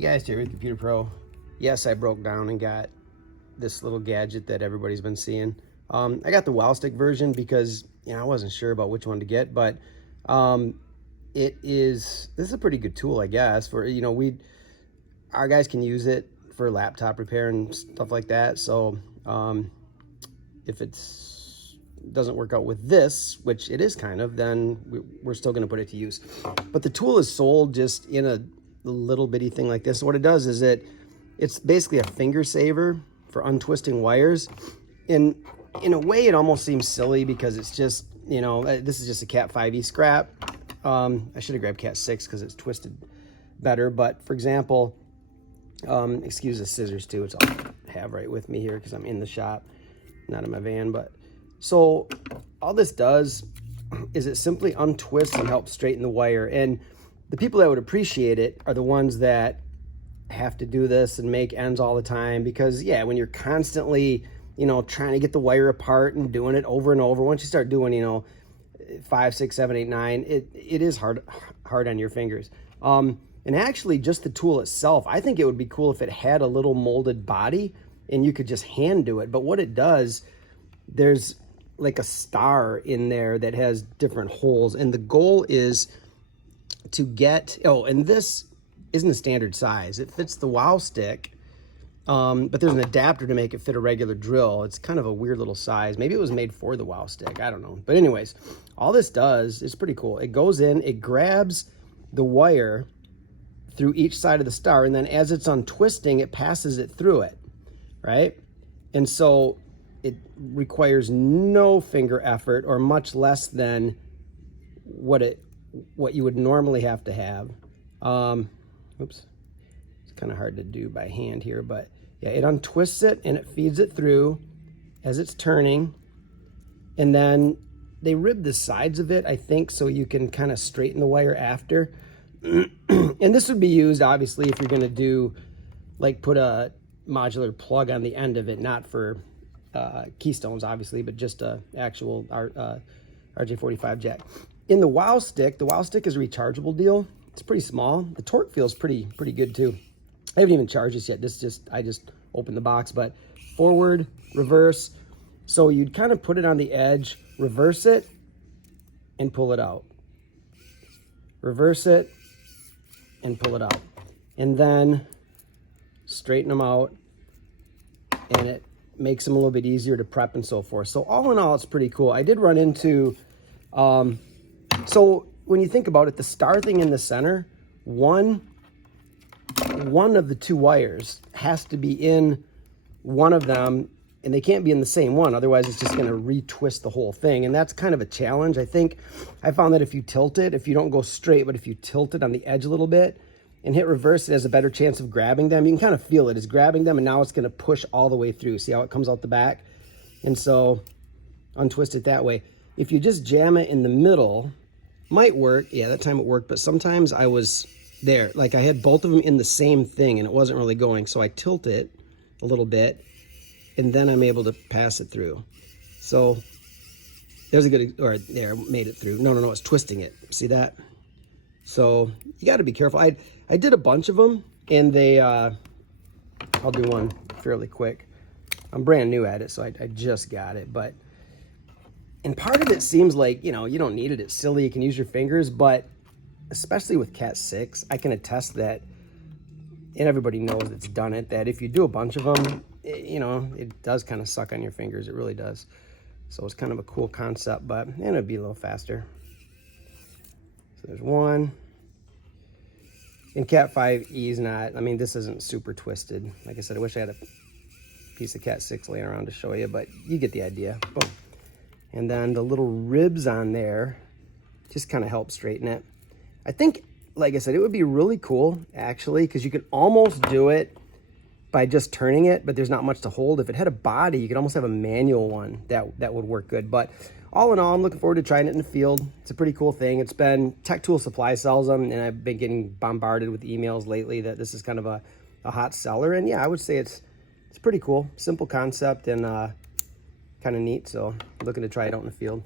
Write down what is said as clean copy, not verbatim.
Hey guys, Terry with Computer Pro. Yes, I broke down and got this little gadget that everybody's been seeing. I got the WowStick version because I wasn't sure about which one to get, but this is a pretty good tool, I guess. For our guys can use it for laptop repair and stuff like that. So if it's doesn't work out with this, which it is kind of, then we're still going to put it to use. But the tool is sold just in a little bitty thing like this. So what it does is it's basically a finger saver for untwisting wires. In a way, it almost seems silly because it's just, this is just a Cat 5e scrap. I should have grabbed Cat 6 because it's twisted better. But for example, excuse the scissors too. It's all I have right with me here because I'm in the shop, not in my van. But so all this does is it simply untwists and helps straighten the wire. And the people that would appreciate it are the ones that have to do this and make ends all the time, because when you're constantly, trying to get the wire apart and doing it over and over, once you start doing, 5, 6, 7, 8, 9, it is hard on your fingers. And actually just the tool itself, I think it would be cool if it had a little molded body and you could just hand do it. But what it does, there's like a star in there that has different holes, and the goal is to get, and this isn't a standard size. It fits the WowStick, but there's an adapter to make it fit a regular drill. It's kind of a weird little size. Maybe it was made for the WowStick, I don't know. But anyways, all this does is pretty cool. It goes in, it grabs the wire through each side of the star, and then as it's untwisting, it passes it through it, right? And so it requires no finger effort, or much less than what you would normally have to have. Oops, it's kind of hard to do by hand here, but it untwists it and it feeds it through as it's turning. And then they rib the sides of it, I think, so you can kind of straighten the wire after. And this would be used, obviously, if you're going to do, like, put a modular plug on the end of it, not for keystones, obviously, but just a actual RJ45 jack. In the WowStick is a rechargeable deal. It's pretty small. The torque feels pretty good too. I haven't even charged this yet. I just opened the box, but forward, reverse. So you'd kind of put it on the edge, reverse it, and pull it out. Reverse it, and pull it out. And then straighten them out, and it makes them a little bit easier to prep and so forth. So all in all, it's pretty cool. I did run into, so when you think about it, the star thing in the center, one of the two wires has to be in one of them, and they can't be in the same one. Otherwise, it's just going to retwist the whole thing. And that's kind of a challenge. I think I found that if you tilt it, if you don't go straight, but if you tilt it on the edge a little bit and hit reverse, it has a better chance of grabbing them. You can kind of feel it. It's grabbing them, and now it's going to push all the way through. See how it comes out the back? And so untwist it that way. If you just jam it in the middle, might work. Yeah, that time it worked, but sometimes I was there. Like, I had both of them in the same thing, and it wasn't really going. So I tilt it a little bit, and then I'm able to pass it through. So there's a good, or there, made it through. No, it's twisting it. See that? So you got to be careful. I did a bunch of them, and I'll do one fairly quick. I'm brand new at it, so I just got it, and part of it seems like, you don't need it. It's silly. You can use your fingers, but especially with Cat 6, I can attest that, and everybody knows that's done it, that if you do a bunch of them, it does kind of suck on your fingers. It really does. So it's kind of a cool concept, but it'd be a little faster. So there's one. And Cat 5e is not, this isn't super twisted. Like I said, I wish I had a piece of Cat 6 laying around to show you, but you get the idea. Boom. And then the little ribs on there just kind of help straighten it. I think, like I said, it would be really cool, actually, because you could almost do it by just turning it, but there's not much to hold. If it had a body, you could almost have a manual one that would work good. But all in all, I'm looking forward to trying it in the field. It's a pretty cool thing. It's been, Tech Tool Supply sells them, and I've been getting bombarded with emails lately that this is kind of a hot seller. And yeah, I would say it's pretty cool. Simple concept and kind of neat. So looking to try it out in the field.